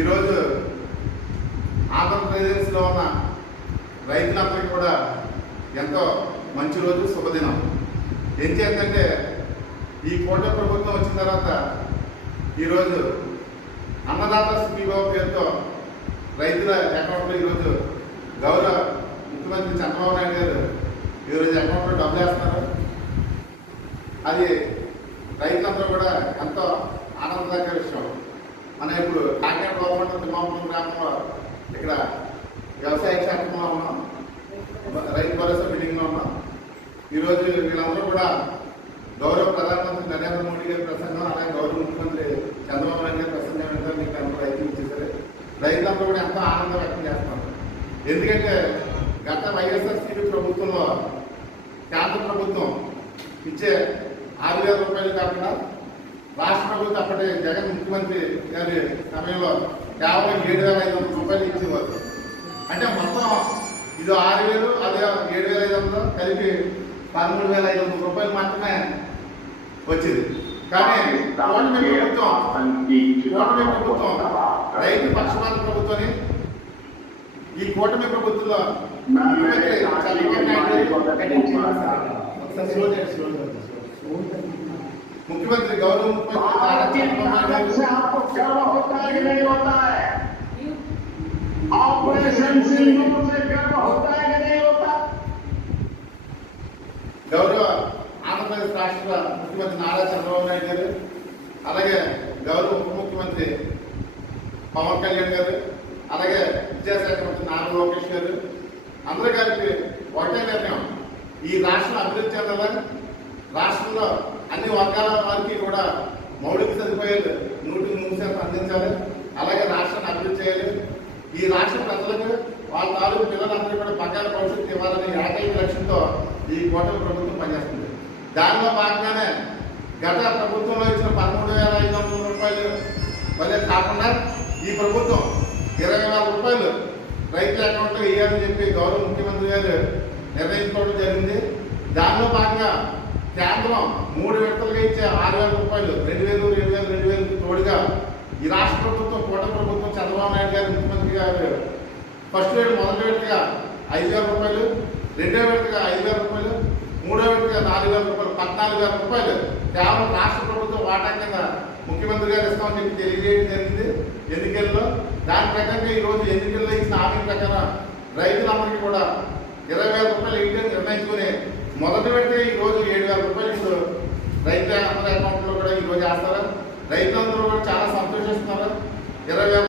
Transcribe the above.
ఈరోజు ఆంధ్రప్రదేశ్లో ఉన్న రైతులందరికీ కూడా ఎంతో మంచి రోజు, శుభదినం. ఏం చేద్దంటే ఈ కూటమి ప్రభుత్వం వచ్చిన తర్వాత ఈరోజు అన్నదాత సుఖీభావ పేరుతో రైతుల అకౌంట్లో ఈరోజు గౌరవ ముఖ్యమంత్రి చంద్రబాబు నాయుడు గారు ఈరోజు అకౌంట్లో డబ్బులు వేస్తున్నారు. అది రైతులందరూ కూడా ఎంతో ఆనందదాయక విషయం. మనం ఇప్పుడు కాకినాడ గవర్నమెంట్ తిమ్మాపురం గ్రామంలో ఇక్కడ వ్యవసాయ క్షేత్రంలో ఉన్నాం, రైతు భరోసా బిల్డింగ్లో ఉన్నాం. ఈరోజు వీళ్ళందరూ కూడా గౌరవ ప్రధానమంత్రి నరేంద్ర మోడీ గారి ప్రసంగం, అలాగే గౌరవ ముఖ్యమంత్రి చంద్రబాబు నాయుడు గారి ప్రసంగం వెంటనే మీకు ఎంతో రైతులు ఇచ్చేసారు. రైతులందరూ కూడా ఎంతో ఆనందం వ్యక్తం చేస్తున్నారు. ఎందుకంటే గత వైఎస్ఆర్సీపీ ప్రభుత్వంలో కేంద్ర ప్రభుత్వం ఇచ్చే 6,000 రూపాయలు కాకుండా రాష్ట్ర ప్రభుత్వం అప్పటి జగన్ ముఖ్యమంత్రి గారి సమయంలో కేవలం 7,500 రూపాయలు ఇచ్చేవారు. అంటే మొత్తం ఇది 6,000, అదే 7,500 కలిపి 13,500 రూపాయలు మాత్రమే వచ్చింది. కానీ కూటమి ప్రభుత్వం రైతు పక్షపాత ప్రభుత్వాన్ని ఈ కూటమి ప్రభుత్వంలో मुख्यमंत्री गौरव मुख्यमंत्री गौरव आंध्र प्रदेश राष्ट्र मुख्यमंत्री नारा चंद्रबाबु नायडू गाరు, అలాగే గౌరవ ఉప ముఖ్యమంత్రి పవన్ కళ్యాణ్ గారు, అలాగే విద్యాశాఖ మంత్రి నారా లోకేష్ గారు అందరూ కలిపి ఒకటే నిర్ణయం, ఈ రాష్ట్రం అభివృద్ధి చెందాలని, రాష్ట్రంలో అన్ని వర్గాల వారికి కూడా మౌలిక సదుపాయాలు 100% అందించాలి, అలాగే రాష్ట్రాన్ని అభివృద్ధి చేయాలి. ఈ రాష్ట్ర ప్రజలకు వాళ్ళ తాలూకు పిల్లలందరూ కూడా బంగారు భవిష్యత్తు ఇవ్వాలని ఏకైక లక్ష్యంతో ఈ కూటమి ప్రభుత్వం పనిచేస్తుంది. దానిలో భాగంగానే గత ప్రభుత్వంలో ఇచ్చిన 13,500 రూపాయలు వల్లే కాకుండా ఈ ప్రభుత్వం 20,000 రూపాయలు రైతుల అకౌంట్లో వేయాలని చెప్పి గౌరవ ముఖ్యమంత్రి గారు నిర్ణయించుకోవడం జరిగింది. దానిలో భాగంగా కేంద్రం 3 విడతలుగా ఇచ్చే 6,000 రూపాయలు 2,000, 2,000, 2,000కి తోడుగా ఈ రాష్ట్ర ప్రభుత్వం, కూటమి ప్రభుత్వం చంద్రబాబు నాయుడు గారు ముఖ్యమంత్రి గారు ఫస్ట్ విడత మొదటి విడతగా 5,000 రూపాయలు, రెండో విడతగా 5,000 రూపాయలు, మూడో విడతగా 4,000 రూపాయలు, 14,000 రూపాయలు కేవలం రాష్ట్ర ప్రభుత్వం వాటా కింద ముఖ్యమంత్రి గారు ఇస్తామని చెప్పి తెలియజేయడం జరిగింది ఎన్నికల్లో. దాని ప్రకారంగా ఈరోజు ఎన్నికల్లో ఇచ్చిన హామీ ప్రకారం రైతులందరికీ కూడా 20,000 రూపాయలు వేయడానికి నిర్ణయించుకుని మొదటి పెడితే ఈరోజు 7,000 రూపాయలు ఇప్పుడు రైతుల అందరి అకౌంట్లో కూడా ఈరోజు వేస్తారు. రైతులందరూ కూడా చాలా సంతోషిస్తున్నారు. 20,000